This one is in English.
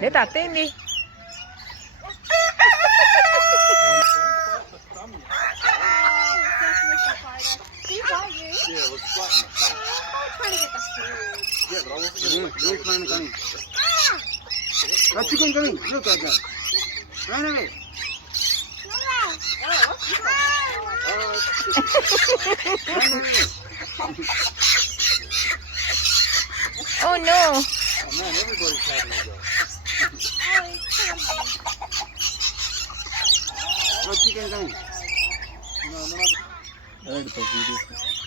Để tạt tim đi. A chicken coming. Look at that. Run away. Run away. Oh no. Oh man, everybody's having a go. A chicken coming. No, no. Right, the video.